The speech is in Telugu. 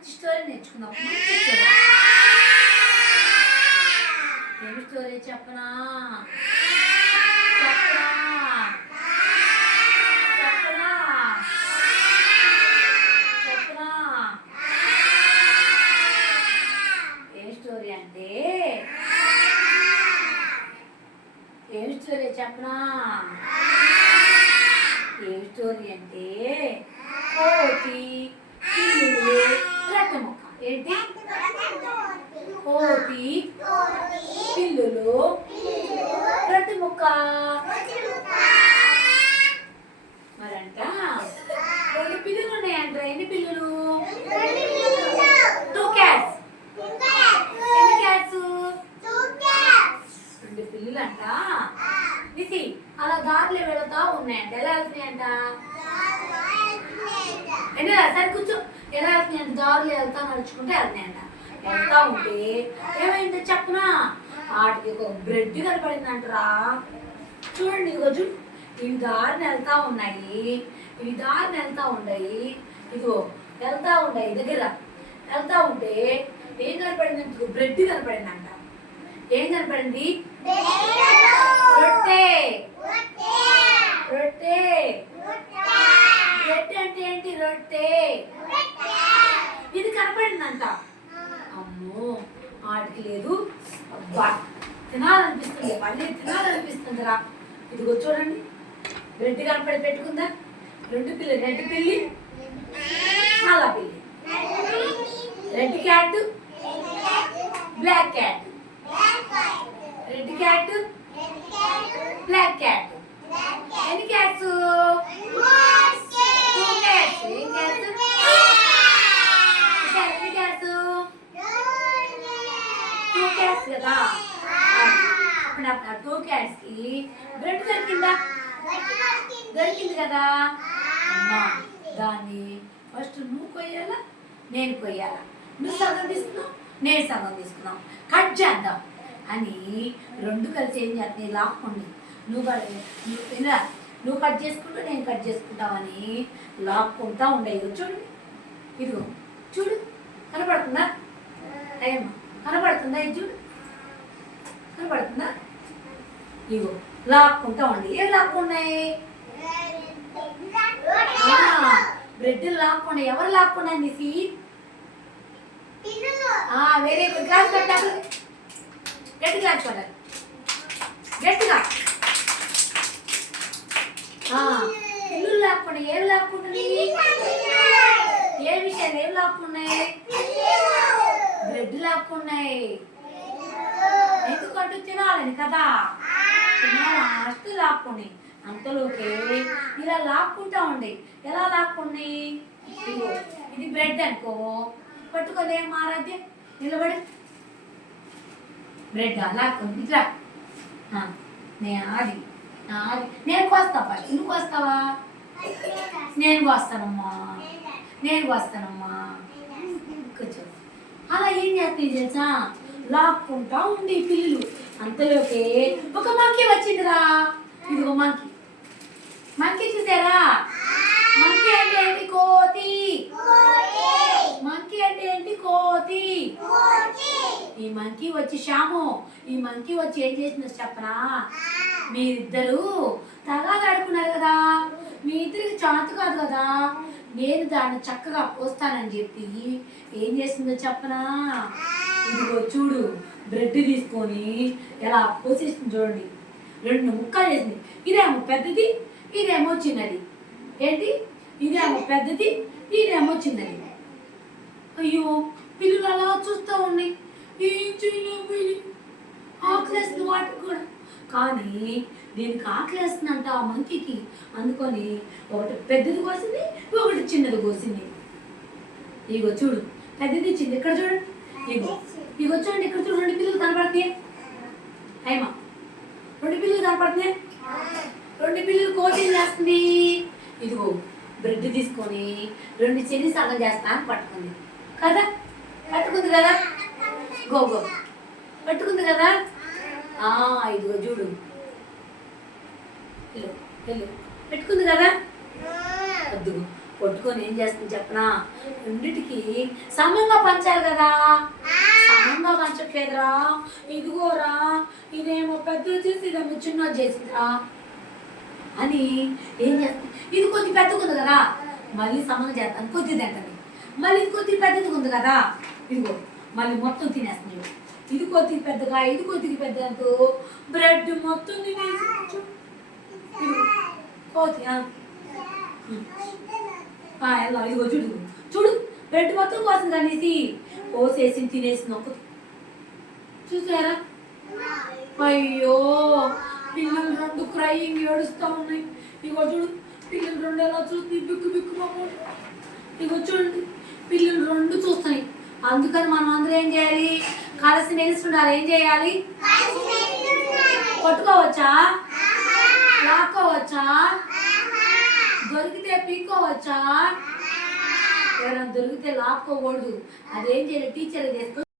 మంచి స్టోరీ నేర్చుకుందాం. మంచి స్టోరీ. ఏమి స్టోరీ చెప్పనా? చెప్పనా? చెప్పనా? చెప్పనా? ఏం స్టోరీ అంటే ఏం స్టోరీ చెప్పనా? ఏం స్టోరీ అంటే కోతి పిల్లులు రొట్టె ముక్క. ఏంటి? కోతి పిల్లులు రొట్టె ముక్క. మరంట రెండు పిల్లులు ఉన్నాయంట. ఎన్ని పిల్లులు? 2 cats. ఎన్ని క్యాట్స్? 2 పిల్లులు అంట. ఇది అలా దారిలో వెళుతా ఉన్నాయంట. ఎలా వెళ్తున్నాయంట? సరే కూర్చో. ఎలా వెళ్తున్నాయంట? దారిలో వెళ్తా నడుచుకుంటే వెళ్తున్నాయంట. వెళ్తా ఉంటే ఏమైందో చెప్పనా? వాటికి ఒక బ్రెడ్ కనపడిందంటరా. చూడండి, ఇదిగో చూడు. ఇవి దారిని వెళ్తా ఉన్నాయి. ఇవి దారిని వెళ్తా ఉన్నాయి. ఇదిగో వెళ్తా ఉన్నాయి. దగ్గర వెళ్తా ఉంటే ఏం కనపడిందంటే బ్రెడ్ కనపడిందంట. ఏం కనపడింది? రొట్టె. రొట్టె. బ్రెడ్ అంటే ఏంటి? రొట్టె. ఇది కనపడిందంట. అమ్మో, వాటికి లేదు. అబ్బా, తినాలనిపిస్తుంది. మళ్ళీ తినాలనిపిస్తుందిరా. ఇదిగో చూడండి, బ్రెడ్ కనపడి పెట్టుకుందా. 2 పిల్లి. రెడ్ పిల్లి, నల్ల పిల్లి. Red cat, black cat. Red cat, black cat. ఎన్ని క్యాట్స్? 2 క్యాట్స్. ఏం క్యాట్స్? ఎన్ని క్యాట్స్? 2 క్యాట్స్ కదా. అప్పుడు 2 క్యాట్స్ కి బ్రెడ్ దొరికిందా? దొరికింది కదా. అమ్మా, దాన్ని ఫస్ట్ నువ్వు కొయ్యాలా, నేను కొయ్యాలా? నువ్వు సగం తీసుకున్నావు, నేను సగం తీసుకున్నాం. కట్ చేద్దాం అని 2 కలిసి ఏం చేస్తాయి? లాక్కోండి. నువ్వు కట్ చేసుకుంటూ నేను కట్ చేసుకుంటామని లాక్కుంటా ఉండేది. చూడండి, ఇదిగో చూడు, కనపడుతుందా? అయ్యమ్మా, కనపడుతుందా? ఇది చూడు, కనపడుతుందా? ఇదిగో లాక్కుంటా ఉండి. ఏం లాక్కున్నాయి? బ్రెడ్ లాక్కున్నాయి. ఎవరు లాక్కున్నాయి? నీసి. వేరే గ్లాస్ పెట్టాలి. గట్టి గ్లాస్ పెట్టాలి, గట్టిగా. ఇల్లు లాక్కున్నాయి. ఏం లాక్కుంటుంది? ఏ విషయాలు ఏం లాక్కున్నాయి? బ్రెడ్ లాక్కున్నాయి. ఎందుకంటూ తినాలని కదా. తినాలి లాక్కున్నాయి. అంతలోకే ఇలా లాక్కుంటా ఉండే. ఎలా లాక్కున్నాయి? ఇది బ్రెడ్ అనుకో, పట్టుకోదే మారాధ్య, నిలబడి. బ్రెడ్ లాక్కుంది. ఇట్లా అది నేను కోస్తా. ఫస్ట్ నువ్వు కోస్తావా? నేను కోస్తానమ్మా, నేను కోస్తానమ్మా. కూర్చో. అలా ఏం చేస్తాయి తెలుసా? లాక్కుంటా ఉండి పిల్లులు. అంతలోకి ఒక మంకీ వచ్చిందిరా. ఇదిగో మంకీ. మంకీ చూసారా? మంకీ అంటే ఏంటి? కోతి. మంకీ అంటే ఏంటి? కోతి. ఈ మంకీ వచ్చి శ్యాము, ఈ మంకీ వచ్చి ఏం చేసిందో చెప్పనా? మీరిద్దరు తగాదాడుకున్నారు కదా. మీ ఇద్దరికి చాతు కాదు కదా. నేను దాన్ని చక్కగా పోస్తానని చెప్పి ఏం చేసిందో చెప్పనా? ఇదిగో చూడు, బ్రెడ్ తీసుకొని ఎలా పోసేసింది చూడండి. 2 ముక్కలు చేసింది. ఇదేమో పెద్దది, ఇదేమో చిన్నది. ఏంటి? ఇదేమో పెద్దది, ఇదేమో చిన్నది. అయ్యో, పిల్లలు అలా చూస్తూ ఉన్నాయి. ఏం చేయలేకపోయి ఆకలేస్తుంది వాటికి కూడా. కానీ దీనికి ఆకలేస్తుందంట ఆ మంకీకి. అందుకొని ఒకటి పెద్దది కోసింది, ఒకటి చిన్నది కోసింది. ఇగో చూడు, పెద్దది చిన్నది. ఇక్కడ చూడండి, ఇగో ఇగో చూడండి. ఇక్కడ చూడు, 2 పిల్లలు కనపడుతున్నాయి. అయ్యమ్మా, 2 పిల్లలు కనపడుతున్నాయి. 2 పిల్లలు కోతి ఏం చేస్తుంది? ఇదిగో బ్రెడ్ తీసుకొని 2 చెల్లి సగం చేస్తా అని పట్టుకుంది కదా. పట్టుకుంది కదా. గో గో పట్టుకుంది కదా. ఇదిగో చూడు, పెట్టుకుంది కదా. వద్దు, కొట్టుకొని ఏం చేస్తుంది చెప్పనా, రెండిటికి సమంగా పంచాలి కదా, సమంగా పంచట్లేదురా, ఇదిగోరా ఇదేమో పెద్ద చేసి ఇదేమో చిన్న చేసిందిరా అని ఏం చేస్తుంది, ఇది కొద్ది పెద్దగా ఉంది కదా మళ్ళీ సమంగా చేస్తాను కొద్ది తింటది, మళ్ళీ ఇది కొద్ది పెద్దది ఉంది కదా ఇదిగో మళ్ళీ మొత్తం తినేస్తుంది, ఇది కొద్దిగా పెద్దగా ఇది కొద్దిగా పెద్దతో బ్రెడ్ మొత్తం తినేసి కోతి ఎలా ఇదిగో చూడు చూడు బ్రెడ్ మొత్తం కోసింది అనేసి కోసేసి తినేసింది ఒకటి చూసారా. అయ్యో పిల్లలు రెండు క్రయింగ్ ఏడుస్తూ ఉన్నాయి, ఇగో చూడు పిల్లలు రెండు ఎలా చూస్తుంది బిక్కు బిక్కు ఇగో చూడండి పిల్లలు రెండు చూస్తున్నాయి. అందుకని మనం అందరూ ఏం చేయాలి, కలిసి మెలిసి ఉండాలి. ఏం చేయాలి, కొట్టుకోవచ్చా, లాక్కోవచ్చా, దొరికితే పీక్కోవచ్చా, ఎవరైనా దొరికితే లాక్కోకూడదు, అదేం చేయాలి టీచర్ చేసుకో.